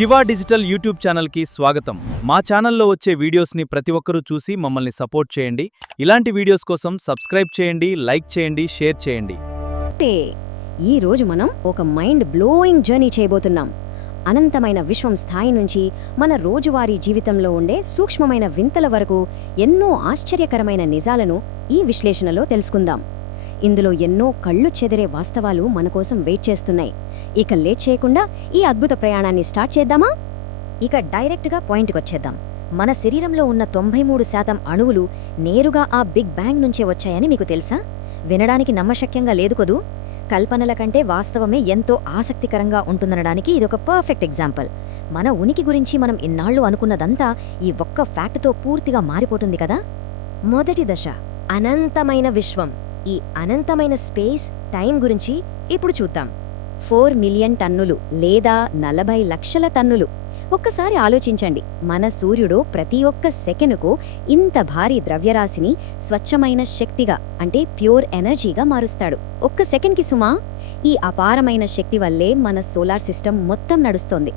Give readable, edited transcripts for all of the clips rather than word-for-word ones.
Shiva digital YouTube ఛానల్కి స్వాగతం. మా ఛానల్లో వచ్చే వీడియోస్ని ప్రతి ఒక్కరూ చూసి మమ్మల్ని సపోర్ట్ చేయండి. ఇలాంటి వీడియోస్ కోసం సబ్స్క్రైబ్ చేయండి, లైక్ చేయండి, షేర్ చేయండి. ఈ రోజు మనం ఒక మైండ్ బ్లోయింగ్ జర్నీ చేయబోతున్నాం. అనంతమైన విశ్వం స్థాయి నుంచి మన రోజువారీ జీవితంలో ఉండే సూక్ష్మమైన వింతల వరకు ఎన్నో ఆశ్చర్యకరమైన నిజాలను ఈ విశ్లేషణలో తెలుసుకుందాం. ఇందులో ఎన్నో కళ్ళు చెదిరే వాస్తవాలు మన కోసం వెయిట్ చేస్తున్నాయి. ఇక లేట్ చేయకుండా ఈ అద్భుత ప్రయాణాన్ని స్టార్ట్ చేద్దామా? ఇక డైరెక్ట్గా పాయింట్కొచ్చేద్దాం. మన శరీరంలో ఉన్న 93% అణువులు నేరుగా ఆ బిగ్ బ్యాంగ్ నుంచే వచ్చాయని మీకు తెలుసా? వినడానికి నమ్మశక్యంగా లేదు కదూ. కల్పనల కంటే వాస్తవమే ఎంతో ఆసక్తికరంగా ఉంటుందనడానికి ఇదొక పర్ఫెక్ట్ ఎగ్జాంపుల్. మన ఉనికి గురించి మనం ఇన్నాళ్లు అనుకున్నదంతా ఈ ఒక్క ఫ్యాక్ట్తో పూర్తిగా మారిపోతుంది కదా. మొదటి దశ, అనంతమైన విశ్వం. ఈ అనంతమైన స్పేస్, టైం గురించి ఇప్పుడు చూద్దాం. 4 మిలియన్ టన్నులు లేదా 40 లక్షల టన్నులు. ఒక్కసారి ఆలోచించండి, మన సూర్యుడు ప్రతి ఒక్క సెకనుకు ఇంత భారీ ద్రవ్యరాశిని స్వచ్ఛమైన శక్తిగా అంటే ప్యూర్ ఎనర్జీగా మారుస్తాడు. ఒక్క సెకండ్కి సుమా. ఈ అపారమైన శక్తి వల్లే మన సోలార్ సిస్టమ్ మొత్తం నడుస్తోంది.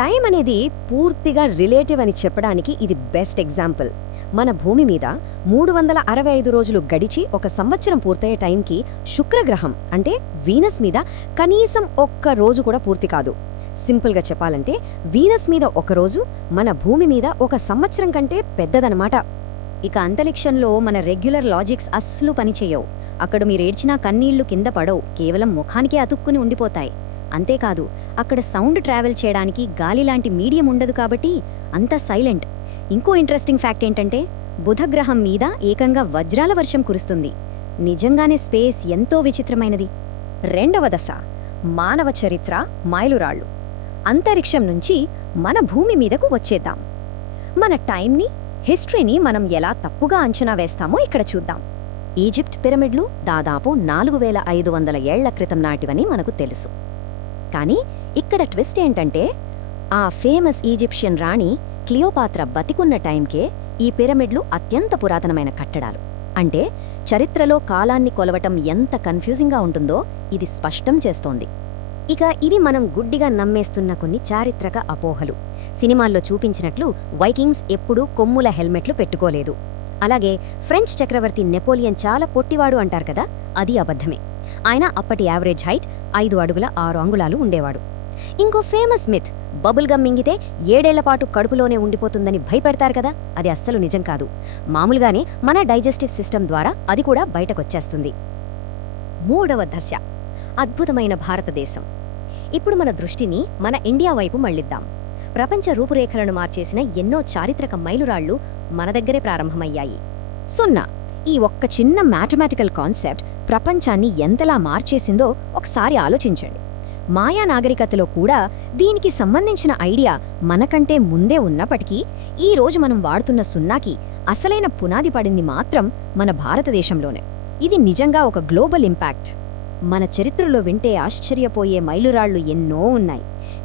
టైం అనేది పూర్తిగా రిలేటివ్ అని చెప్పడానికి ఇది బెస్ట్ ఎగ్జాంపుల్. మన భూమి మీద 365 రోజులు గడిచి ఒక సంవత్సరం పూర్తయ్యే టైంకి శుక్రగ్రహం అంటే వీనస్ మీద కనీసం ఒక్క రోజు కూడా పూర్తి కాదు. సింపుల్గా చెప్పాలంటే వీనస్ మీద ఒక రోజు మన భూమి మీద ఒక సంవత్సరం కంటే పెద్దదనమాట. ఇక అంతరిక్షంలో మన రెగ్యులర్ లాజిక్స్ అస్సలు పనిచేయవు. అక్కడ మీరేడ్చినా కన్నీళ్లు కింద పడవు, కేవలం ముఖానికే అతుక్కుని ఉండిపోతాయి. అంతేకాదు, అక్కడ సౌండ్ ట్రావెల్ చేయడానికి గాలి లాంటి మీడియం ఉండదు కాబట్టి అంతా సైలెంట్. ఇంకో ఇంట్రెస్టింగ్ ఫ్యాక్ట్ ఏంటంటే బుధగ్రహం మీద ఏకంగా వజ్రాల వర్షం కురుస్తుంది. నిజంగానే స్పేస్ ఎంతో విచిత్రమైనది. రెండవ దశ, మానవ చరిత్ర మైలురాళ్లు. అంతరిక్షం నుంచి మన భూమి మీదకు వచ్చేద్దాం. మన టైంని, హిస్టరీని మనం ఎలా తప్పుగా అంచనా వేస్తామో ఇక్కడ చూద్దాం. ఈజిప్ట్ పిరమిడ్లు దాదాపు 4500 ఏళ్ల క్రితం నాటివని మనకు తెలుసు. కానీ ఇక్కడ ట్విస్ట్ ఏంటంటే ఆ ఫేమస్ ఈజిప్షియన్ రాణి క్లియోపాత్ర బతికున్న టైంకే ఈ పిరమిడ్లు అత్యంత పురాతనమైన కట్టడాలు. అంటే చరిత్రలో కాలాన్ని కొలవటం ఎంత కన్ఫ్యూజింగ్గా ఉంటుందో ఇది స్పష్టం చేస్తోంది. ఇక ఇవి మనం గుడ్డిగా నమ్మేస్తున్న కొన్ని చారిత్రక అపోహలు. సినిమాల్లో చూపించినట్లు వైకింగ్స్ ఎప్పుడూ కొమ్ముల హెల్మెట్లు పెట్టుకోలేదు. అలాగే ఫ్రెంచ్ చక్రవర్తి నెపోలియన్ చాలా పొట్టివాడు అంటారు కదా, అది అబద్ధమే. ఆయన అప్పటి యావరేజ్ హైట్ 5 అడుగుల 6 అంగుళాలు ఉండేవాడు. ఇంకో ఫేమస్ మిత్, బబుల్ గమ్ మింగితే 7 ఏళ్లపాటు కడుపులోనే ఉండిపోతుందని భయపెడతారు కదా, అది అస్సలు నిజం కాదు. మామూలుగానే మన డైజెస్టివ్ సిస్టమ్ ద్వారా అది కూడా బయటకొచ్చేస్తుంది. మూడవ దశ, అద్భుతమైన భారతదేశం. ఇప్పుడు మన దృష్టిని మన ఇండియా వైపు మళ్లిద్దాం. ప్రపంచ రూపురేఖలను మార్చేసిన ఎన్నో చారిత్రక మైలురాళ్లు మన దగ్గరే ప్రారంభమయ్యాయి. 0. ఈ ఒక్క చిన్న మ్యాథమెటికల్ కాన్సెప్ట్ ప్రపంచాన్ని ఎంతలా మార్చేసిందో ఒకసారి ఆలోచించండి. మాయా నాగరికతలో కూడా దీనికి సంబంధించిన ఐడియా మనకంటే ముందే ఉన్నప్పటికీ ఈ రోజు మనం వాడుతున్న 0కి అసలైన పునాది పడింది మాత్రం మన భారతదేశంలోనే. ఇది నిజంగా ఒక గ్లోబల్ ఇంపాక్ట్. మన చరిత్రలో వింటే ఆశ్చర్యపోయే మైలురాళ్లు ఎన్నో ఉన్నాయి.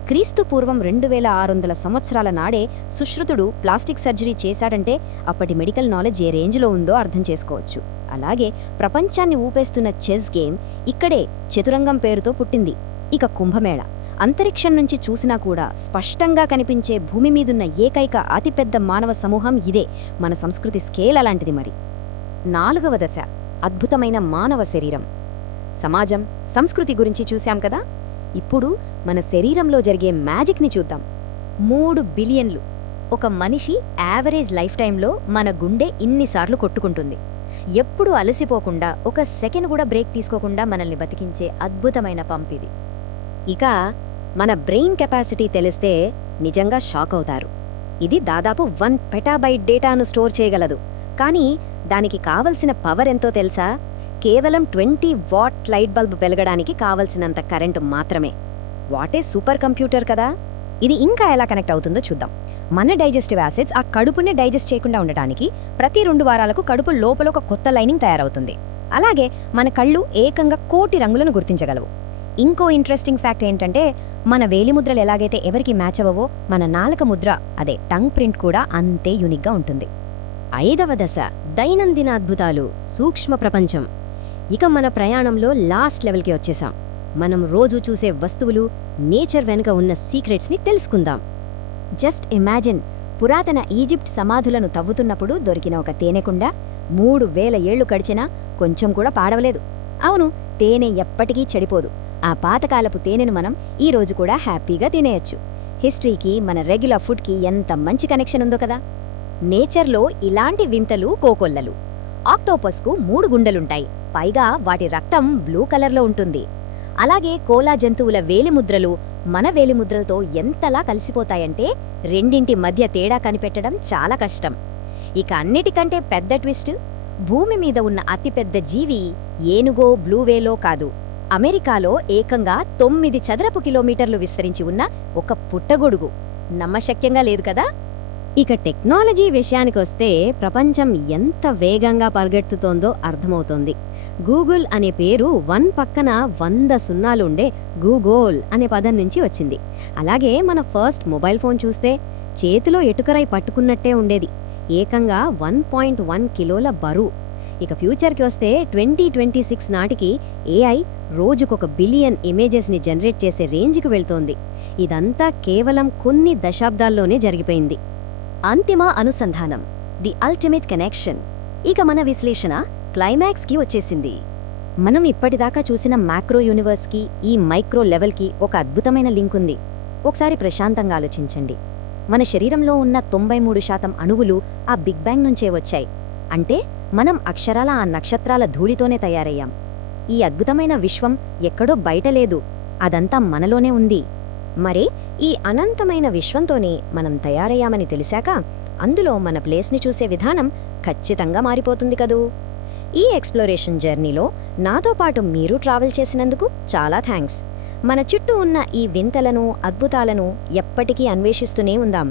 క్రీస్తు పూర్వం 2600 సంవత్సరాల నాడే సుశ్రుతుడు ప్లాస్టిక్ సర్జరీ చేశాడంటే అప్పటి మెడికల్ నాలెడ్జ్ ఏ రేంజ్లో ఉందో అర్థం చేసుకోవచ్చు. అలాగే ప్రపంచాన్ని ఊపేస్తున్న చెస్ గేమ్ ఇక్కడే చతురంగం పేరుతో పుట్టింది. ఇక కుంభమేళ, అంతరిక్షం నుంచి చూసినా కూడా స్పష్టంగా కనిపించే భూమి మీదున్న ఏకైక అతిపెద్ద మానవ సమూహం ఇదే. మన సంస్కృతి స్కేల్ అలాంటిది. మరి 4వ దశ, అద్భుతమైన మానవ శరీరం. సమాజం, సంస్కృతి గురించి చూశాం కదా, ఇప్పుడు మన శరీరంలో జరిగే మ్యాజిక్ని చూద్దాం. 3 బిలియన్లు. ఒక మనిషి యావరేజ్ లైఫ్ టైంలో మన గుండె ఇన్నిసార్లు కొట్టుకుంటుంది. ఎప్పుడూ అలసిపోకుండా, ఒక సెకండ్ కూడా బ్రేక్ తీసుకోకుండా మనల్ని బతికించే అద్భుతమైన పంప్ ఇది. ఇక మన బ్రెయిన్ కెపాసిటీ తెలిస్తే నిజంగా షాక్ అవుతారు. ఇది దాదాపు 1 పెటాబైట్ డేటాను స్టోర్ చేయగలదు. కానీ దానికి కావలసిన పవర్ ఎంతో తెలుసా? కేవలం 20 వాట్ లైట్ బల్బ్ వెలగడానికి కావలసినంత కరెంటు మాత్రమే. వాటే సూపర్ కంప్యూటర్ కదా. ఇది ఇంకా ఎలా కనెక్ట్ అవుతుందో చూద్దాం. మన డైజెస్టివ్ యాసిడ్స్ ఆ కడుపునే డైజెస్ట్ చేయకుండా ఉండటానికి ప్రతి 2 వారాలకు కడుపు లోపల ఒక కొత్త లైనింగ్ తయారవుతుంది. అలాగే మన కళ్ళు ఏకంగా 1 కోటి రంగులను గుర్తించగలవు. ఇంకో ఇంట్రెస్టింగ్ ఫ్యాక్ట్ ఏంటంటే మన వేలిముద్రలు ఎలాగైతే ఎవరికి మ్యాచ్ అవ్వవో మన నాలుక ముద్ర, అదే టంగ్ ప్రింట్ కూడా అంతే యూనిక్గా ఉంటుంది. 5వ దశ, దైనందిన అద్భుతాలు, సూక్ష్మ ప్రపంచం. ఇక మన ప్రయాణంలో లాస్ట్ లెవెల్కి వచ్చేసాం. మనం రోజు చూసే వస్తువులు, నేచర్ వెనుక ఉన్న సీక్రెట్స్ని తెలుసుకుందాం. జస్ట్ ఇమాజిన్, పురాతన ఈజిప్ట్ సమాధులను తవ్వుతున్నప్పుడు దొరికిన ఒక తేనెకుండ 3000 ఏళ్లు గడిచినా కొంచెం కూడా పాడవలేదు. అవును, తేనె ఎప్పటికీ చెడిపోదు. ఆ పాతకాలపు తేనెను మనం ఈ రోజు కూడా హ్యాపీగా తినేయొచ్చు. హిస్టరీకి, మన రెగ్యులర్ ఫుడ్కి ఎంత మంచి కనెక్షన్ ఉందో కదా. నేచర్లో ఇలాంటి వింతలు కోకొల్లలు. ఆక్టోపస్కు 3 గుండెలుంటాయి, పైగా వాటి రక్తం బ్లూ కలర్లో ఉంటుంది. అలాగే కోలా జంతువుల వేలిముద్రలు మన వేలిముద్రలతో ఎంతలా కలిసిపోతాయంటే రెండింటి మధ్య తేడా కనిపెట్టడం చాలా కష్టం. ఇక అన్నిటికంటే పెద్ద ట్విస్ట్, భూమి మీద ఉన్న అతిపెద్ద జీవి ఏనుగో బ్లూవేలో కాదు, అమెరికాలో ఏకంగా 9 చదరపు కిలోమీటర్లు విస్తరించి ఉన్న ఒక పుట్టగొడుగు. నమ్మశక్యంగా లేదు కదా. ఇక టెక్నాలజీ విషయానికొస్తే ప్రపంచం ఎంత వేగంగా పరిగెత్తుతోందో అర్థమవుతోంది. గూగుల్ అనే పేరు 1 పక్కన 100 సున్నాలు ఉండే గూగోల్ అనే పదం నుంచి వచ్చింది. అలాగే మన ఫస్ట్ మొబైల్ ఫోన్ చూస్తే చేతిలో ఎటుకరై పట్టుకున్నట్టే ఉండేది, ఏకంగా 1.1 కిలోల బరువు. ఇక ఫ్యూచర్కి వస్తే 2026 నాటికి ఏఐ రోజుకొక బిలియన్ ఇమేజెస్ని జనరేట్ చేసే రేంజ్కి వెళ్తోంది. ఇదంతా కేవలం కొన్ని దశాబ్దాల్లోనే జరిగిపోయింది. అంతిమ అనుసంధానం, ది అల్టిమేట్ కనెక్షన్. ఇక మన విశ్లేషణ క్లైమాక్స్కి వచ్చేసింది. మనం ఇప్పటిదాకా చూసిన మ్యాక్రో యూనివర్స్కి, ఈ మైక్రో లెవెల్కి ఒక అద్భుతమైన లింక్ ఉంది. ఒకసారి ప్రశాంతంగా ఆలోచించండి. మన శరీరంలో ఉన్న 93% అణువులు ఆ బిగ్ బ్యాంగ్ నుంచే వచ్చాయి. అంటే మనం అక్షరాల ఆ నక్షత్రాల ధూళితోనే తయారయ్యాం. ఈ అద్భుతమైన విశ్వం ఎక్కడో బయట లేదు, అదంతా మనలోనే ఉంది. మరి ఈ అనంతమైన విశ్వంతోనే మనం తయారయ్యామని తెలిసాక అందులో మన ప్లేస్ని చూసే విధానం ఖచ్చితంగా మారిపోతుంది కదూ. ఈ ఎక్స్ప్లోరేషన్ జర్నీలో నాతో పాటు మీరు ట్రావెల్ చేసినందుకు చాలా థ్యాంక్స్. మన చుట్టూ ఉన్న ఈ వింతలను, అద్భుతాలను ఎప్పటికీ అన్వేషిస్తూనే ఉందాం.